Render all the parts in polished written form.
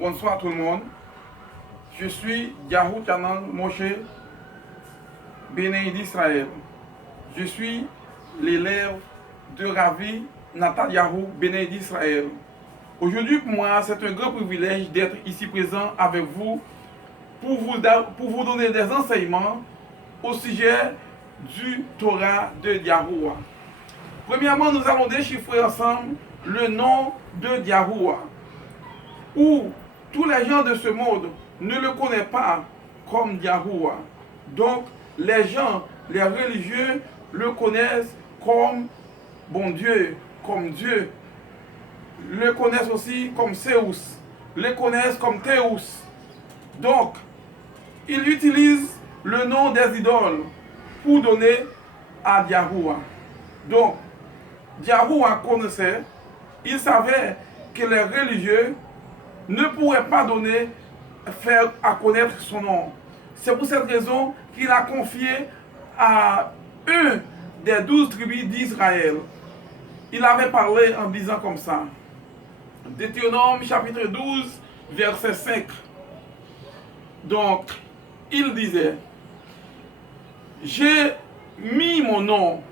Bonsoir tout le monde. Je suis Yahou Kanan Moshe, Béné d'Israël. Je suis l'élève de Ravi Natal-Yahou, Béné d'Israël. Aujourd'hui, pour moi, c'est un grand privilège d'être ici présent avec vous pour vous donner des enseignements au sujet du Torah de Yahuwah. Premièrement, nous allons déchiffrer ensemble le nom de Yahuwah, où tous les gens de ce monde ne le connaissent pas comme Yahuwah. Donc, les gens, les religieux, le connaissent comme bon Dieu, comme Dieu. Le connaissent aussi comme Zeus, le connaissent comme Théus. Donc, ils utilisent le nom des idoles pour donner à Yahuwah. Donc, Yahuwah connaissait, il savait que les religieux ne pourraient pas faire à connaître son nom. C'est pour cette raison qu'il a confié à un des 12 tribus d'Israël. Il avait parlé en disant comme ça. Deutéronome chapitre 12, verset 5. Donc, il disait, j'ai mis mon nom,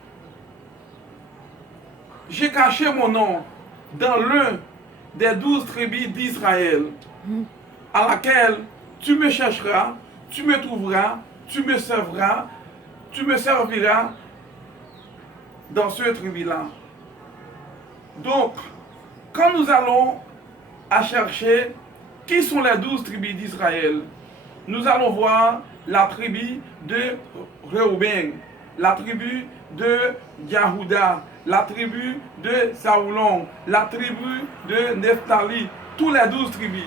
j'ai caché mon nom dans l'un des 12 tribus d'Israël, à laquelle tu me chercheras, tu me trouveras, tu me serviras dans ce tribu-là. Donc, quand nous allons à chercher qui sont les 12 tribus d'Israël, nous allons voir la tribu de Réubén, la tribu de Yahuda, la tribu de Saoulon, la tribu de Nephtali, tous les 12 tribus.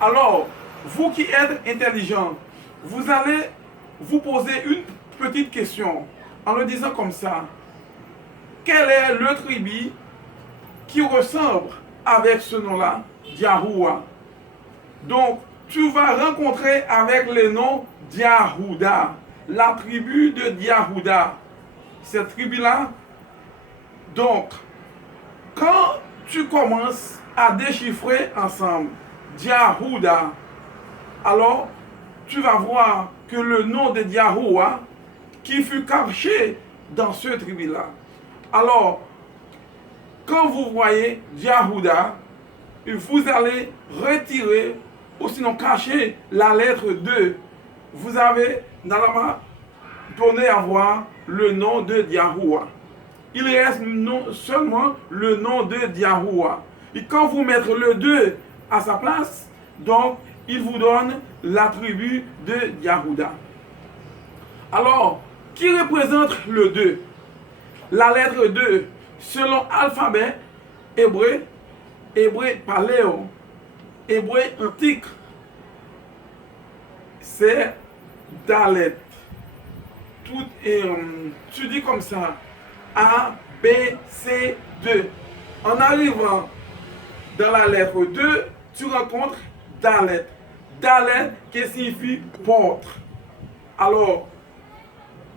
Alors, vous qui êtes intelligents, vous allez vous poser une petite question en le disant comme ça. Quel est le tribu qui ressemble avec ce nom-là, Yahuwah? Donc, tu vas rencontrer avec le nom Yahuda, la tribu de Yahuda. Cette tribu-là, donc, quand tu commences à déchiffrer ensemble Yahuda, alors tu vas voir que le nom de Yahuwah qui fut caché dans ce tribu-là. Alors, quand vous voyez Yahuda, vous allez retirer ou sinon cacher la lettre 2. Vous avez normalement donné à voir le nom de Yahuwah. Il reste seulement le nom de Yahuwah. Et quand vous mettez le 2 à sa place, donc il vous donne l'attribut de Yahuda. Alors, qui représente le 2? La lettre 2, selon l'alphabet hébreu, hébreu paléo, hébreu antique, c'est Dalet. Tu dis comme ça, A, B, C, 2. En arrivant dans la lettre 2, tu rencontres Dalet. Dalet qui signifie porte. Alors,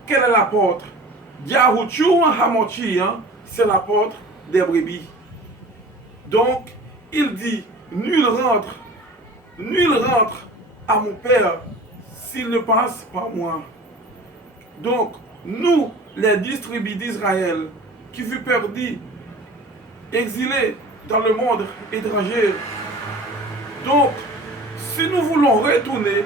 quelle est la porte? Yahuchou Hamochi, c'est la porte des brebis. Donc, il dit, nul rentre à mon Père s'il ne passe par moi. Donc, nous, les 10 tribus d'Israël, qui furent perdus, exilés dans le monde étranger. Donc, si nous voulons retourner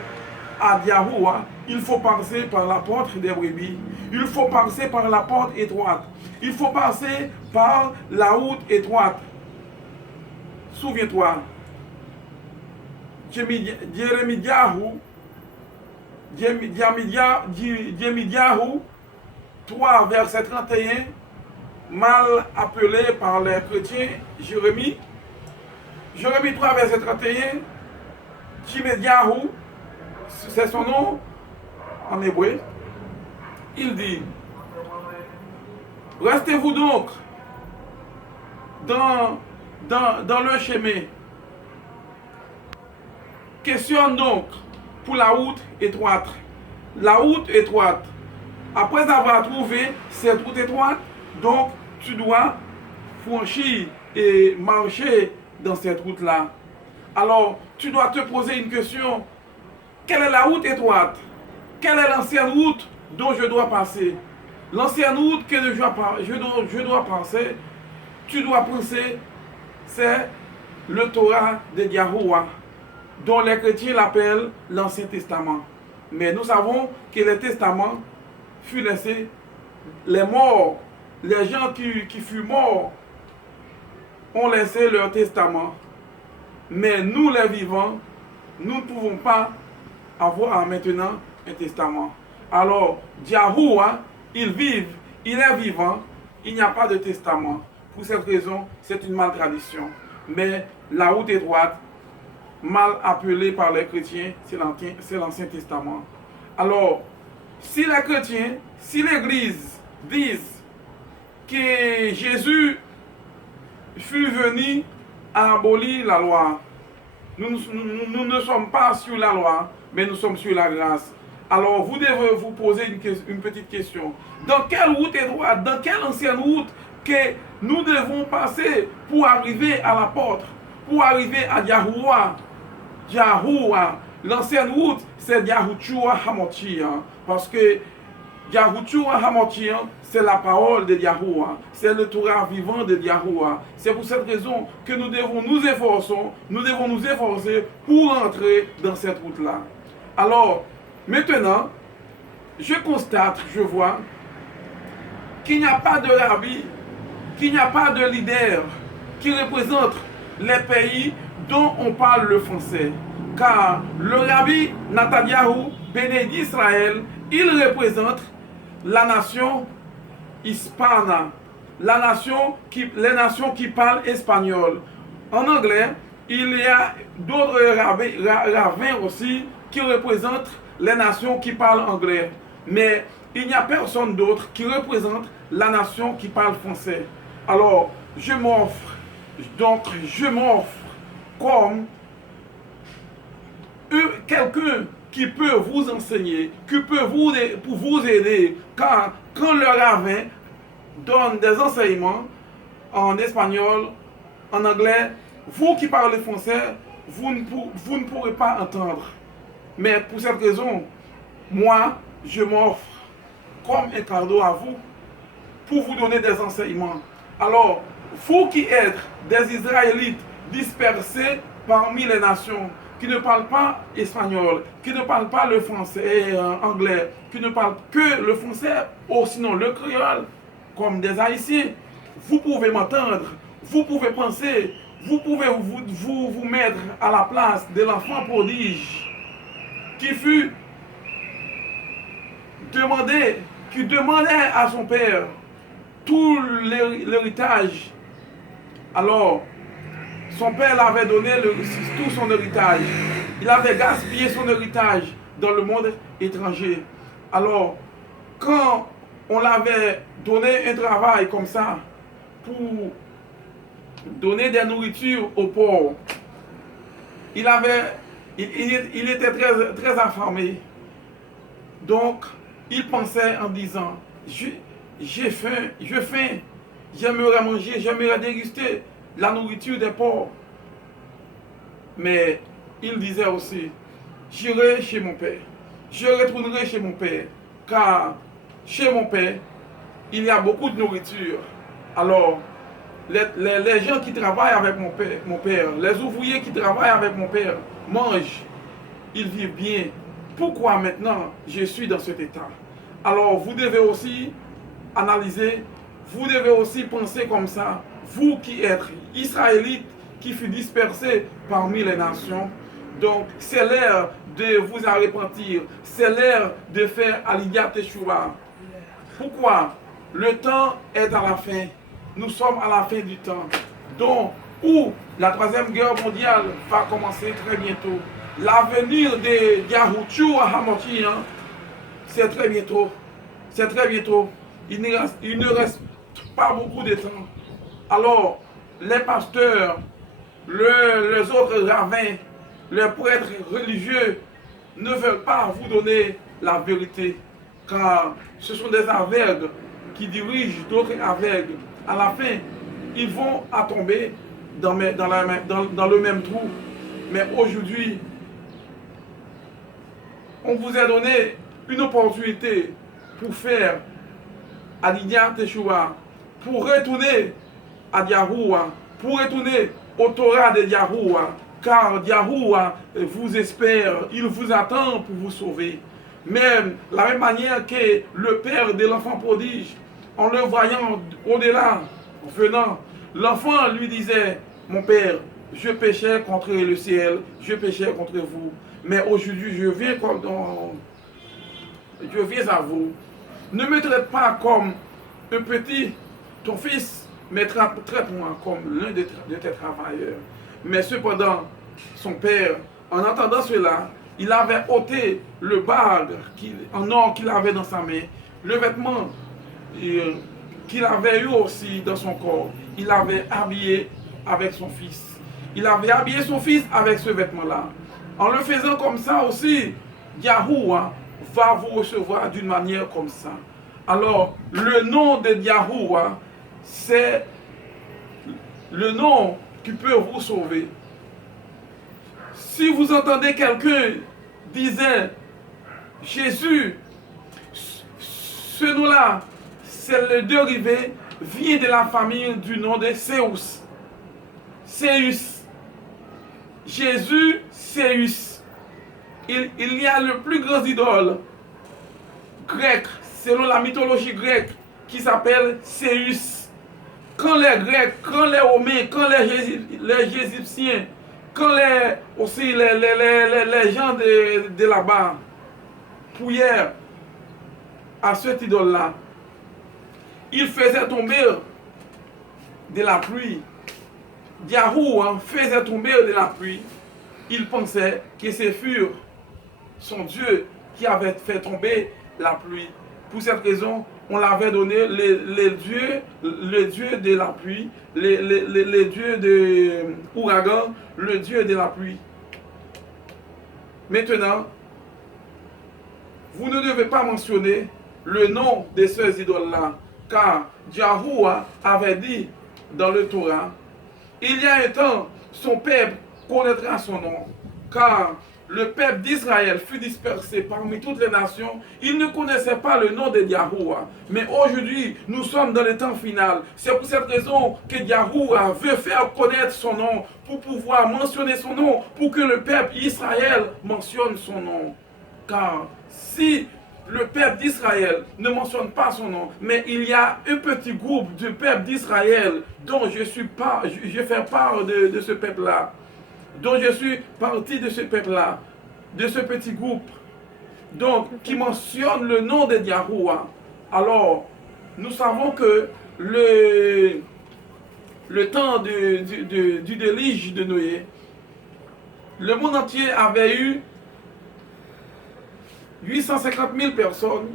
à Yahuwah, il faut passer par la porte des brebis. Il faut passer par la porte étroite. Il faut passer par la route étroite. Souviens-toi, Jérémiyahu 3, verset 31, mal appelé par les chrétiens, Jérémie 3, verset 31, Jérémiyahu, c'est son nom en hébreu. Il dit, restez-vous donc dans le chemin. Questionne donc pour la route étroite. La route étroite. Après avoir trouvé cette route étroite, donc tu dois franchir et marcher dans cette route-là. Alors, tu dois te poser une question. Quelle est la route étroite? Quelle est l'ancienne route dont je dois passer? L'ancienne route que je dois passer, tu dois penser, c'est le Torah de Yahuwah, dont les chrétiens l'appellent l'Ancien Testament. Mais nous savons que le Testament fut laissé, les morts, les gens qui furent morts ont laissé leur testament. Mais nous les vivants, nous ne pouvons pas avoir maintenant un testament. Alors, Yahuwah, il est vivant, il n'y a pas de testament. Pour cette raison, c'est une maltradition. Mais la route étroite, mal appelée par les chrétiens, c'est l'Ancien Testament. Alors, si les chrétiens, si l'Église disent que Jésus fut venu à abolir la loi, nous ne sommes pas sur la loi, mais nous sommes sur la grâce. Alors, vous devez vous poser une petite question. Dans quelle route étroite, dans quelle ancienne route que nous devons passer pour arriver à la porte, pour arriver à Yahuwah? Yahuwah, l'ancienne route, c'est Yahushua Hamotian. Parce que Yahushua Hamotian, c'est la parole de Yahuwah. C'est le Torah vivant de Yahuwah. C'est pour cette raison que nous devons nous efforcer pour entrer dans cette route-là. Alors, maintenant, je constate, je vois, qu'il n'y a pas de rabbi, qu'il n'y a pas de leader qui représente les pays dont on parle le français. Car le rabbi Netanyahou, béni d'Israël, il représente la nation hispana, les nations qui parlent espagnol. En anglais, il y a d'autres rabbins aussi qui représentent les nations qui parlent anglais. Mais il n'y a personne d'autre qui représente la nation qui parle français. Alors, je m'offre comme quelqu'un qui peut vous enseigner, qui peut vous aider, car quand le rabbin donne des enseignements en espagnol, en anglais, vous qui parlez français, vous ne pourrez pas entendre. Mais pour cette raison, moi, je m'offre comme un cadeau à vous pour vous donner des enseignements. Alors, vous qui êtes des Israélites dispersés parmi les nations, qui ne parlent pas espagnol, qui ne parlent pas le français et anglais, qui ne parlent que le français ou sinon le créole, comme des Haïtiens, vous pouvez m'entendre, vous pouvez penser, vous pouvez vous mettre à la place de l'enfant prodige qui fut qui demandait à son père tout l'héritage. Alors, son père l'avait donné tout son héritage. Il avait gaspillé son héritage dans le monde étranger. Alors, quand on l'avait donné un travail comme ça pour donner des nourritures aux pauvres, il était très affamé. Donc, il pensait en disant, j'ai faim, j'aimerais manger, j'aimerais déguster la nourriture des pauvres. Mais il disait aussi, j'irai chez mon père, je retournerai chez mon père, car chez mon père, il y a beaucoup de nourriture. Alors, les gens qui travaillent avec mon père, les ouvriers qui travaillent avec mon père, mangent, ils vivent bien. Pourquoi maintenant je suis dans cet état? Alors, vous devez aussi analyser, vous devez aussi penser comme ça. Vous qui êtes Israélites, qui fut dispersés parmi les nations, donc c'est l'heure de vous arrepentir, c'est l'heure de faire Aliyah Teshuvah. Pourquoi? Le temps est à la fin. Nous sommes à la fin du temps. Donc, où la troisième guerre mondiale va commencer très bientôt. L'avenir de Yahushua Hamotian, c'est très bientôt. C'est très bientôt. Il ne reste pas beaucoup de temps. Alors, les pasteurs, les autres rabbins, les prêtres religieux ne veulent pas vous donner la vérité, car ce sont des aveugles qui dirigent d'autres aveugles. À la fin, ils vont tomber dans le même trou. Mais aujourd'hui, on vous a donné une opportunité pour faire Adigna Teshua, pour retourner à Yahuwah, pour retourner au Torah de Yahuwah, car Yahuwah vous espère, il vous attend pour vous sauver. Même la même manière que le père de l'enfant prodige, en le voyant au-delà, venant, l'enfant lui disait, mon père, je péchais contre le ciel, je péchais contre vous, mais aujourd'hui je viens à vous. Ne me traite pas comme un petit, ton fils, mais traite-moi comme l'un de tes travailleurs. Mais cependant, son père, en entendant cela, il avait ôté le bague en or qu'il avait dans sa main, le vêtement qu'il avait eu aussi dans son corps. Il avait habillé avec son fils. Il avait habillé son fils avec ce vêtement-là. En le faisant comme ça aussi, Yahuwah va vous recevoir d'une manière comme ça. Alors, le nom de Yahuwah, c'est le nom qui peut vous sauver. Si vous entendez quelqu'un disant Jésus, ce nom-là, c'est le dérivé, vient de la famille du nom de Zeus. Zeus. Jésus, Zeus. Il y a le plus grand idole grec, selon la mythologie grecque, qui s'appelle Zeus. Quand les Grecs, quand les Romains, quand les Égyptiens, quand aussi les gens de là-bas prièrent à cet idole-là, ils faisaient tomber de la pluie. Yahuwah faisait tomber de la pluie. Ils pensaient que c'est furent son Dieu qui avait fait tomber la pluie. Pour cette raison, on l'avait donné le Dieu de la pluie, le Dieu de l'ouragan, le Dieu de la pluie. Maintenant, vous ne devez pas mentionner le nom de ces idoles-là, car Yahuwah avait dit dans le Torah, il y a un temps, son peuple connaîtra son nom, car le peuple d'Israël fut dispersé parmi toutes les nations. Il ne connaissait pas le nom de Yahuwah. Mais aujourd'hui, nous sommes dans le temps final. C'est pour cette raison que Yahuwah veut faire connaître son nom, pour pouvoir mentionner son nom, pour que le peuple Israël mentionne son nom. Car si le peuple d'Israël ne mentionne pas son nom, mais il y a un petit groupe du peuple d'Israël dont je fais part de ce peuple-là, dont je suis partie de ce peuple-là, de ce petit groupe, donc qui mentionne le nom de Yahuwah. Alors, nous savons que le temps du déluge de Noé, le monde entier avait eu 850 000 personnes.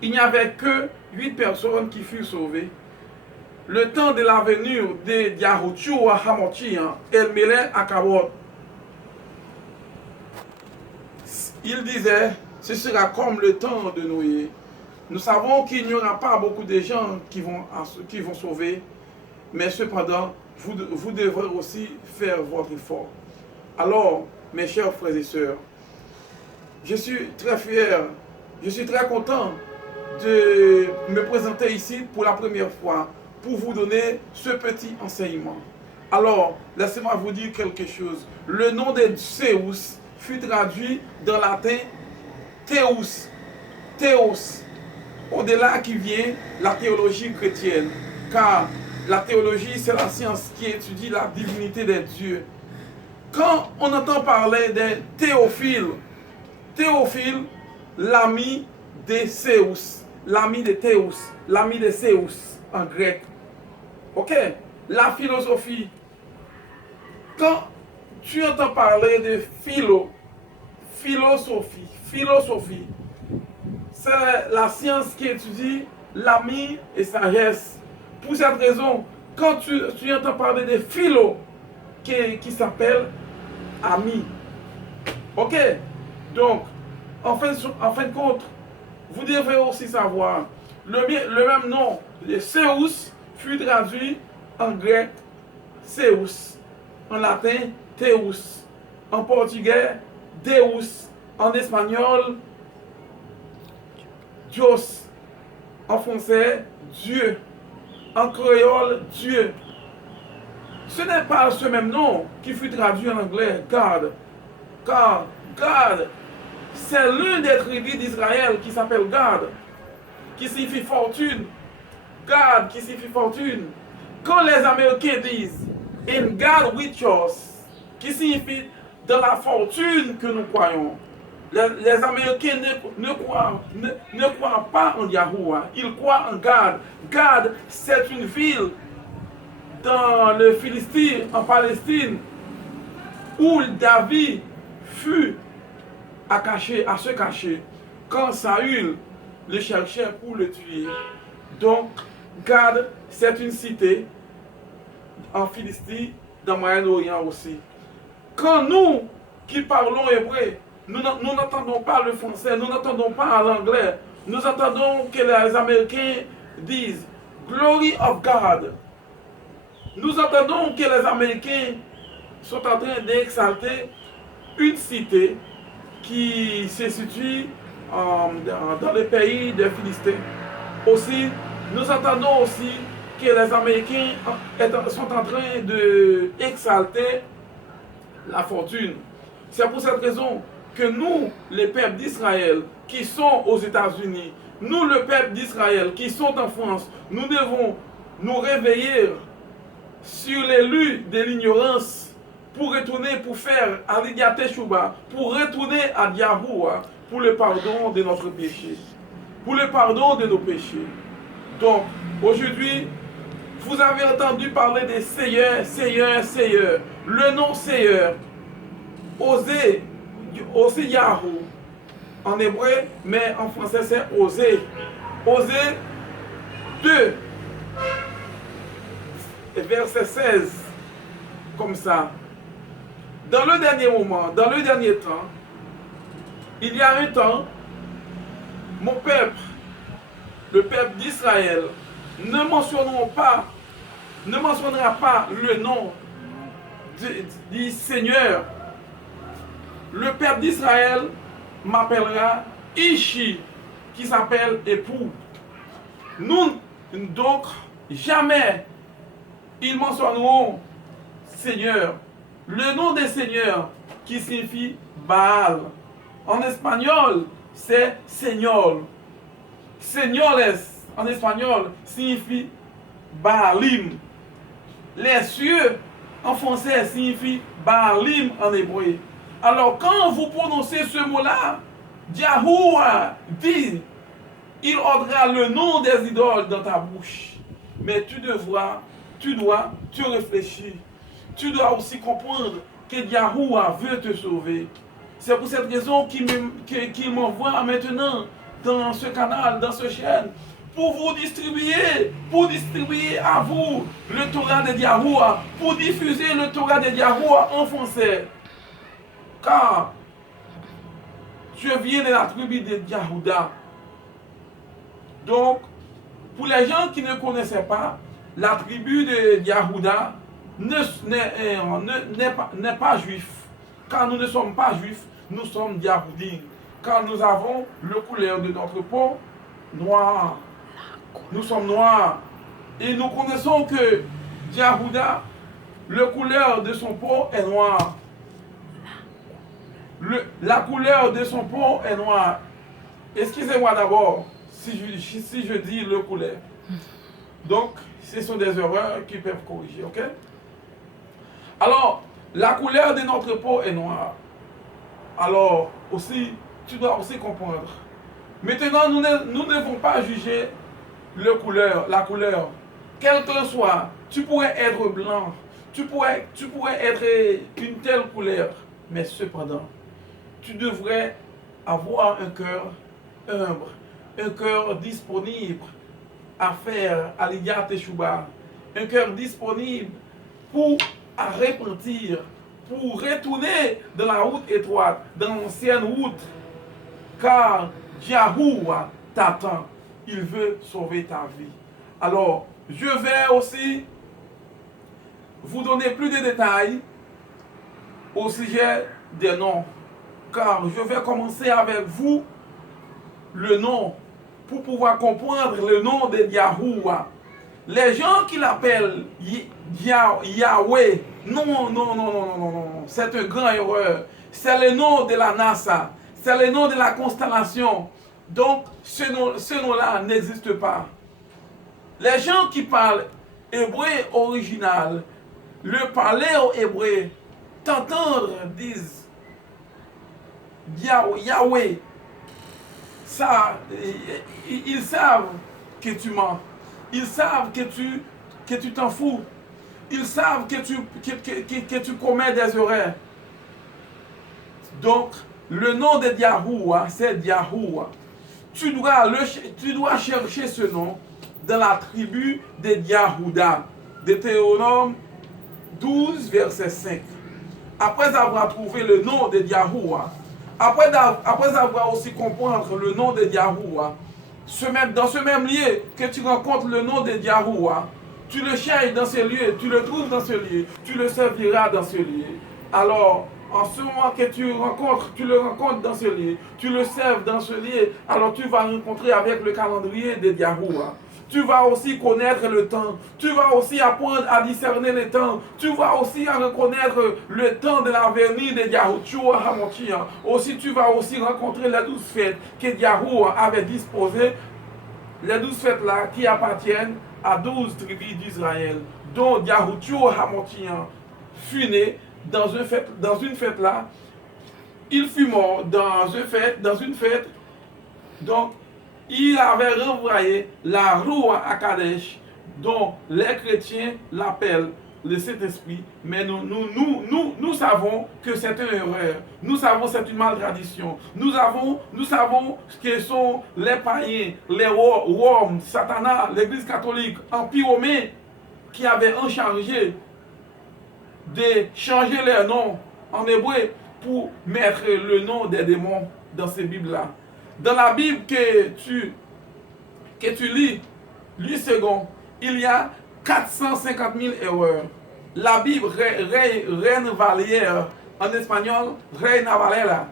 Il n'y avait que 8 personnes qui furent sauvées. Le temps de la venue de Yahushua Hamochian, El Melech Akabot, il disait, ce sera comme le temps de Noé. Nous savons qu'il n'y aura pas beaucoup de gens qui vont sauver, mais cependant, vous devrez aussi faire votre effort. Alors, mes chers frères et sœurs, je suis très fier, je suis très content de me présenter ici pour la première fois, pour vous donner ce petit enseignement. Alors, laissez-moi vous dire quelque chose. Le nom de Zeus fut traduit dans latin Théos. Théos. Au-delà qui vient la théologie chrétienne. Car la théologie, c'est la science qui étudie la divinité des dieux. Quand on entend parler de Théophile, Théophile, l'ami de Zeus, l'ami de Théos, l'ami de Zeus en grec. Ok, la philosophie. Quand tu entends parler de philosophie, c'est la science qui étudie l'ami et sagesse. Pour cette raison, quand tu entends parler de philo, qui s'appelle ami. Ok, donc, en fin de compte, vous devez aussi savoir, le même nom de Zeus fut traduit en grec Zeus, en latin Théos. en portugais, Deus, en espagnol, Dios, en français, Dieu, en créole, Dieu. Ce n'est pas ce même nom qui fut traduit en anglais, God. Car God, c'est l'une des tribus d'Israël qui s'appelle God, qui signifie fortune. God qui signifie fortune. Quand les Américains disent In God we trust, qui signifie dans la fortune que nous croyons, les Américains ne croient pas en Yahuwah, ils croient en God. God, c'est une ville dans le Philistie, en Palestine, où David fut à se cacher quand Saül le cherchait pour le tuer. Donc, Gad, c'est une cité en Philistie, dans le Moyen-Orient aussi. Quand nous, qui parlons hébreu, nous n'entendons pas le français, nous n'entendons pas l'anglais, nous entendons que les Américains disent Glory of God. Nous entendons que les Américains sont en train d'exalter une cité qui se situe dans le pays des Philistins. Aussi, nous entendons aussi que les Américains sont en train d'exalter la fortune. C'est pour cette raison que nous, les peuples d'Israël, qui sont aux États-Unis, nous, le peuple d'Israël, qui sont en France, nous devons nous réveiller sur les luttes de l'ignorance pour retourner, pour faire Aliyah Teshuba, pour retourner à Yahuwah pour le pardon de notre péché, pour le pardon de nos péchés. Donc, aujourd'hui, vous avez entendu parler des Seigneur, Seigneur, Seigneur. Le nom Seigneur, Osé Yahou en hébreu, mais en français c'est Osé. Osé 2, verset 16, comme ça. Dans le dernier moment, dans le dernier temps, il y a un temps, mon peuple, le peuple d'Israël, ne mentionnera pas le nom du Seigneur. Le peuple d'Israël m'appellera Ishi, qui s'appelle époux. Nous, donc, jamais ils mentionneront Seigneur. Le nom des seigneurs qui signifie Baal. En espagnol, c'est Señor. Señores, en espagnol, signifie Baalim. Les cieux, en français, signifie Baalim en hébreu. Alors, quand vous prononcez ce mot-là, Yahuwah dit, il ordra le nom des idoles dans ta bouche. Mais tu dois réfléchir. Tu dois aussi comprendre que Yahuwah veut te sauver. C'est pour cette raison qu'il m'envoie maintenant dans ce canal, dans ce chaîne, pour vous distribuer à vous le Torah de Yahuwah, pour diffuser le Torah de Yahuwah en français. Car je viens de la tribu de Yahuda. Donc, pour les gens qui ne connaissaient pas, la tribu de Yahuda n'est pas juif. Car nous ne sommes pas juifs, nous sommes Yahoudim. Car nous avons le couleur de notre peau noire. Nous sommes noirs. Et nous connaissons que Yahuda, le couleur de son peau est noire. La couleur de son peau est noire. Excusez-moi d'abord si je dis le couleur. Donc, ce sont des erreurs qui peuvent corriger, ok? Alors, la couleur de notre peau est noire. Alors, aussi, tu dois aussi comprendre. Maintenant, nous ne devons pas juger la couleur. Quel que soit, tu pourrais être blanc, tu pourrais être une telle couleur, mais cependant, tu devrais avoir un cœur humble, un cœur disponible à faire Aliyah Teshuba, un cœur disponible pour repentir, pour retourner dans la route étroite, dans l'ancienne route, car Yahuwah t'attend, il veut sauver ta vie. Alors, je vais aussi vous donner plus de détails au sujet des noms. Car je vais commencer avec vous le nom pour pouvoir comprendre le nom de Yahuwah. Les gens qui l'appellent Yahweh, non, non, non, non, non, non, non, c'est une grande erreur. C'est le nom de la NASA, c'est le nom de la constellation. Donc, ce nom-là n'existe pas. Les gens qui parlent hébreu original, le paléo-hébreu, t'entendre disent Yahweh. Ça, ils savent que tu mens. Ils savent que tu t'en fous. Ils savent que tu commets des erreurs. Donc, le nom de Yahuwah, c'est Yahuwah. Tu dois chercher ce nom dans la tribu de Yahuda. Deutéronome 12, verset 5. Après avoir trouvé le nom de Yahuwah, après avoir aussi comprendre le nom de Yahuwah, dans ce même lieu que tu rencontres le nom de Yahuwah, tu le cherches dans ce lieu, tu le trouves dans ce lieu, tu le serviras dans ce lieu. Alors, en ce moment que tu le rencontres dans ce lieu, tu le serves dans ce lieu, alors tu vas rencontrer avec le calendrier de Yahuwah. Tu vas aussi connaître le temps. Tu vas aussi apprendre à discerner le temps. Tu vas aussi reconnaître le temps de la venue de Yahushua Hamotia. Aussi, tu vas aussi rencontrer les 12 fêtes que Yahuwah avait disposées. Les 12 fêtes-là qui appartiennent à 12 tribus d'Israël, dont Yahushua Hamotia fut né dans une fête là. Il fut mort dans une fête. Donc, il avait renvoyé la roue à Kadesh, dont les chrétiens l'appellent le Saint-Esprit, mais nous savons que c'est une erreur. Nous savons que c'est une maltradition. Nous savons que sont les païens, les Worms, Satanas, l'Église catholique, Empire romain, qui avaient en charge de changer leur nom en hébreu pour mettre le nom des démons dans ces Bibles-là. Dans la Bible que tu lis second, il y a 450 000 erreurs. La Bible Reine Valère, en espagnol, Reina Valera.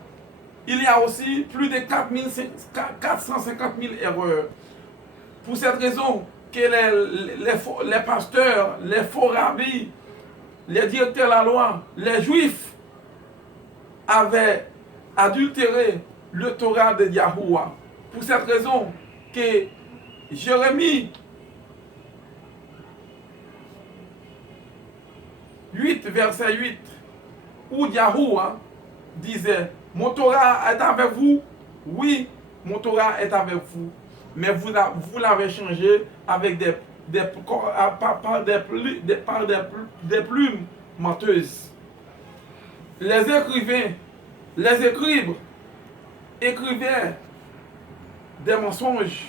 Il y a aussi plus de 450 000 erreurs. Pour cette raison que les pasteurs, les faux rabbis, les directeurs de la loi, les juifs avaient adultéré le Torah de Yahuwah. Pour cette raison que Jérémie 8, verset 8, où Yahuwah disait, mon Torah est avec vous, oui, mon Torah est avec vous, mais vous l'avez changé avec par des plumes menteuses. Les écrivains écrivaient des mensonges.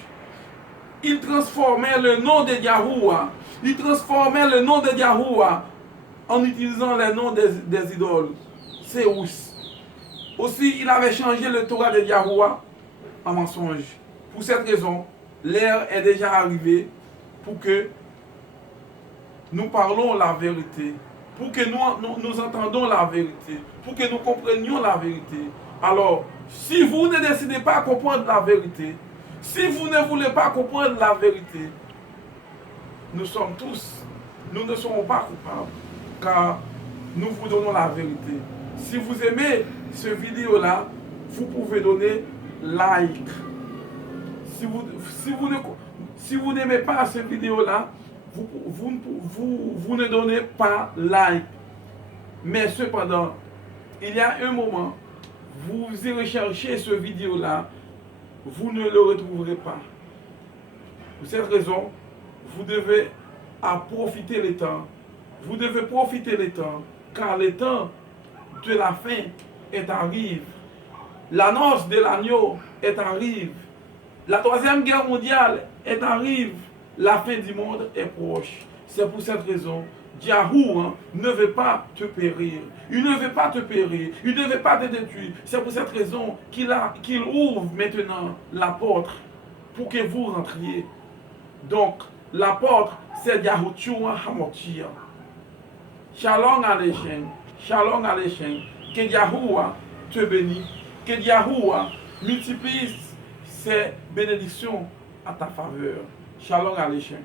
Ils transformaient le nom de Yahuwah. Ils transformaient le nom de Yahuwah en utilisant les noms des idoles. Zeus. Aussi, il avait changé le Torah de Yahuwah en mensonge. Pour cette raison, l'heure est déjà arrivée pour que nous parlons la vérité, pour que nous entendons la vérité, pour que nous comprenions la vérité. Alors, si vous ne décidez pas de comprendre la vérité, si vous ne voulez pas comprendre la vérité, nous ne serons pas coupables, car nous vous donnons la vérité. Si vous aimez cette vidéo-là, vous pouvez donner like. Si vous n'aimez pas cette vidéo-là, vous ne donnez pas like. Mais cependant, il y a un moment, vous irez chercher cette vidéo-là, vous ne le retrouverez pas. Pour cette raison, vous devez profiter le temps. Vous devez profiter le temps, car le temps de la fin est arrivé. L'annonce de l'agneau est arrivée. La troisième guerre mondiale est arrivée. La fin du monde est proche. C'est pour cette raison, Yahuwah ne veut pas te périr. Il ne veut pas te périr. Il ne veut pas te détruire. C'est pour cette raison qu'il ouvre maintenant la porte pour que vous rentriez. Donc, la porte, c'est Yahushua Hamotia. Shalom Aleichem. Shalom Aleichem. Que Yahuwah te bénisse. Que Yahuwah multiplie ses bénédictions à ta faveur. Shalom Aleichem.